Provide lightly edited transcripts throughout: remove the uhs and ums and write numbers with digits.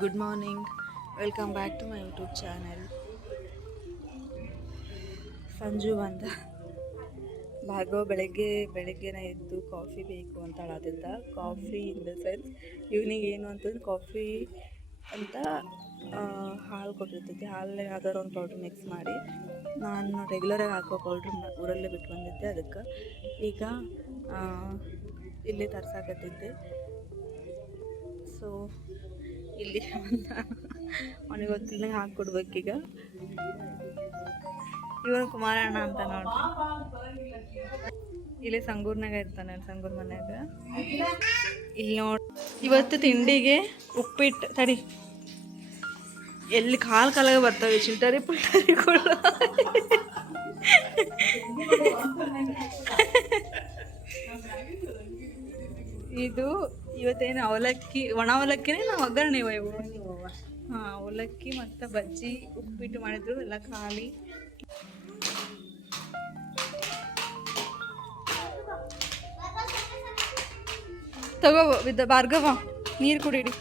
Good morning, welcome back to my YouTube channel. Sanju ಬಂದ. ಭಾರ್ಗವ್ ಬೆಳಗ್ಗೆನೇ ಎದ್ದು ಕಾಫಿ ಬೇಕು ಅಂತ ಹೇಳತ್ತಿದ್ದ. ಕಾಫಿ ಇನ್ ದ ಸೆನ್ಸ್ ಇವನಿಗೆ ಏನು ಅಂತಂದ್ರೆ ಕಾಫಿ ಅಂತ ಹಾಲು ಕೊಟ್ಟಿರ್ತೈತಿ. ಹಾಲಲ್ಲಿ ಯಾವ್ದಾದ್ರು ಒಂದು ಪೌಡ್ರ್ ಮಿಕ್ಸ್ ಮಾಡಿ ನಾನು ರೆಗ್ಯುಲರಾಗಿ ಹಾಕೋ ಪೌಡ್ರ್ ಊರಲ್ಲೇ ಬಿಟ್ಟು ಬಂದಿದ್ದೆ. ಅದಕ್ಕೆ ಈಗ ಇಲ್ಲಿ ತರ್ಸಾಕತ್ತಿದ್ದೆ. ಸೊ ಇಲ್ಲಿ ಅವನಿಗೆ ಗೊತ್ತಿಲ್ಲಂಗೆ ಹಾಕ್ಕೊಡ್ಬೇಕೀಗ. ಇವನು ಕುಮಾರಣ್ಣ ಅಂತ ನೋಡ್ರಿ, ಇಲ್ಲಿ ಸಂಗೂರ್ನಾಗ ಇರ್ತಾನೆ, ಸಂಗೂರ್ ಮನ್ಯಾಗ. ಇಲ್ಲಿ ನೋಡಿ ಇವತ್ತು ತಿಂಡಿಗೆ ಉಪ್ಪಿಟ್ಟು. ತಡಿ, ಎಲ್ಲಿ ಕಾಲಾಗ ಬರ್ತವೆ ಚಿಲ್ಟರಿ ಪುಲ್ಟರಿಗಳು. ಇದು ಇವತ್ತೇನು ಅವಲಕ್ಕಿ, ಒಣ ಅವಲಕ್ಕಿನೇ ನಾವು ಒಗ್ಗರಣೆ ಇವು. ಹಾಂ, ಅವಲಕ್ಕಿ ಮತ್ತು ಬಜ್ಜಿ ಉಪ್ಪಿಟ್ಟು ಮಾಡಿದ್ರು, ಎಲ್ಲ ಖಾಲಿ. ತಗೋ ಭಾರ್ಗವ, ನೀರು ಕುಡೀರಿ.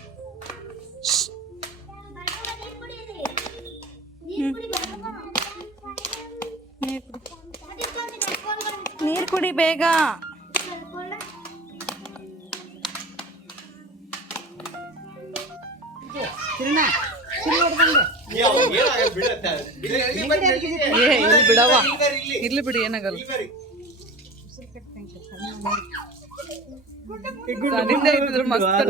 ನೀರು ಕುಡಿ ಬೇಗ. ಬಿಡವ, ಇರ್ಲಿ ಬಿಡಿ, ಏನಾಗಲ್ಲ. ಮಸ್ತ್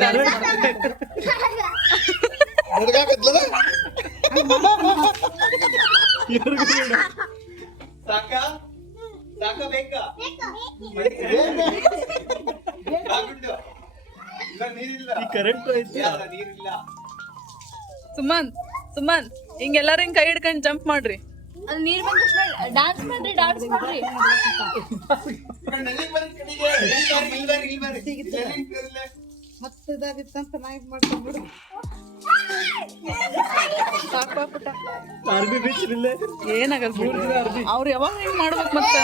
ಸುಮನ್ ಹಿಂಗೆಲ್ಲಾರು ಹಿಂಗ್ ಕೈ ಹಿಡ್ಕೊಂಡು ಜಂಪ್ ಮಾಡ್ರಿ. ಅದು ನೀರು ಬಂದ ಡಾನ್ಸ್ ಮಾಡ್ರಿ, ಡಾನ್ಸ್ ಮಾಡ್ರಿ. ಏನಾಗಲ್ಲ, ಅವ್ರು ಯಾವಾಗ ಹಿಂಗ್ ಮಾಡ್ಬೇಕು. ಮತ್ತೆ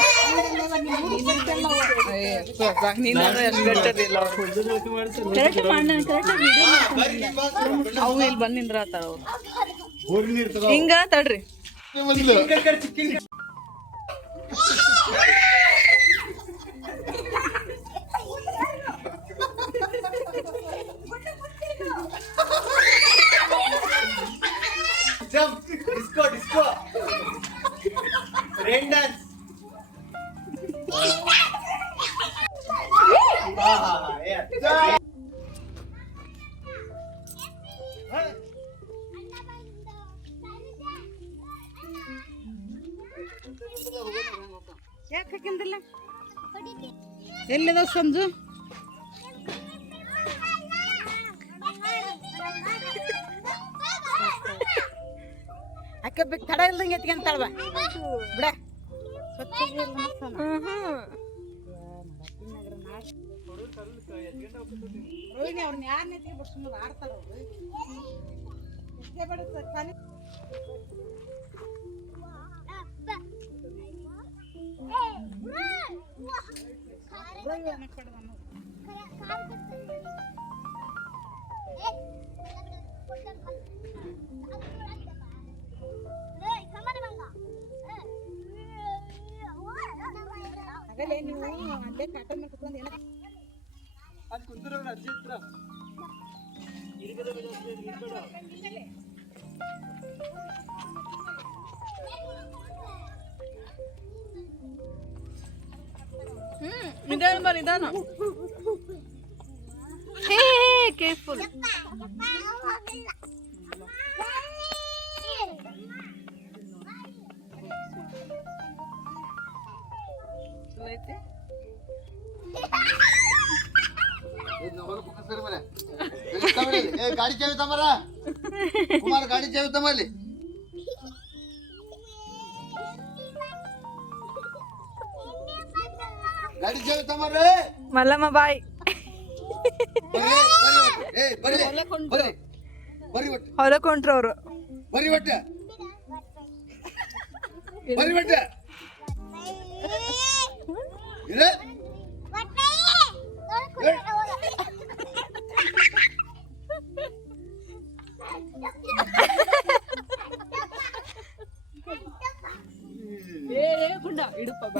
ಅವು ಇಲ್ಲಿ ಬಂದ್ ನಿಂದ್ರಾತಾರ ಅವ್ರು. ಹಿಂಗ ತಡ್ರಿ. disco rain dance. ಯಾಕೆ ಹಾಕಿಂದಿಲ್ಲ? ಎಲ್ಲಿದ ಸಂಜು? ಹಾಕಬೇಕು, ತಡ ಇಲ್ದಂಗೆ ಎತ್ಕೊಂತಾಳ್ವ ಬಿಡ. ಅವ್ರನ್ನ ಯಾರನ್ನ ಎತ್ಕೊಂಡ್ಬಿಟ್ಟು ಸುಮ್ಮನೆ ಆಡ್ತಾರ ಅವ್ರು. ನೀವು ಅಲ್ಲೇ ಕಾಟನ್ ಮೇಲೆ ಕುತ್ಕೊಂಡು ಏನ ಅಲ್ಲಿ ಕುಂದ್ರವ್ರ ಅಜ್ಜಿ ಹತ್ರ ನಿಧಾನ ನಿಧಾನ. ಕೇರ್ಫುಲ್. ಗಾಡಿ ಚಾವಿ ತಮ್ಮರ, ಕುಮಾರ್ ಗಾಡಿ ಚಾವಿ ತಮ್ಮಲ್ಲಿ. ಗಾಡಿ ಚಾವಿ ತಮ್ಮರ. ಮಲ್ಲಮ್ಮ ಬಾಯ್. ಹೊಲಕೊಂಡ್ರು ಅವರು. ಬರಿ ಒಟ್ಟ ಬರಿ ಒಟ್ಟ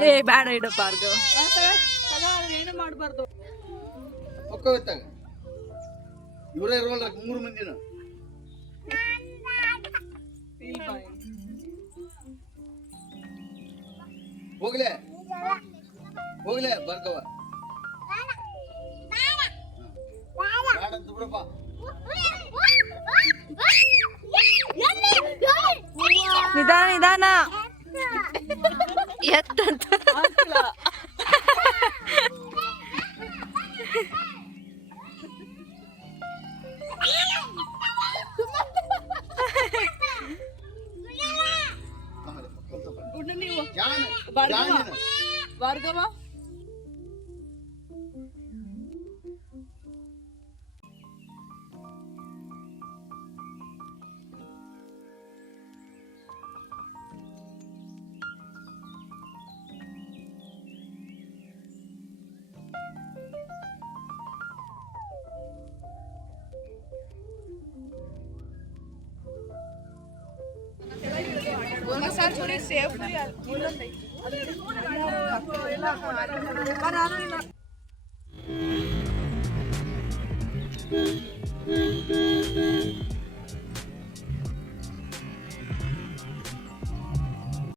ಏ ಬೇಡ ಇಡು ಭಾರ್ಗವ. ಏನು ಮಾಡಬಾರ್ದು. ಒಕ್ಕೋತ್ತಾಗ ಇವರೇ ಇರೋಲ್ಲ 3 ಮಂದಿನ. ಹೋಗ್ಲೆ ಹೋಗ್ಲೆ ಭಾರ್ಗವ ಬೇಡ ಅಂತ ಬಿಡಪ್ಪ. ನಿಧಾನ ನಿಧಾನ ಎತ್ತಂತ ಜಾಣ ಭಾರ್ಗವ. ಜಾಣಿನ. ಭಾರ್ಗವ ಒಂದ್ಸಾರಿ ನೋಡಿ ಸೇಫ್ಟಿ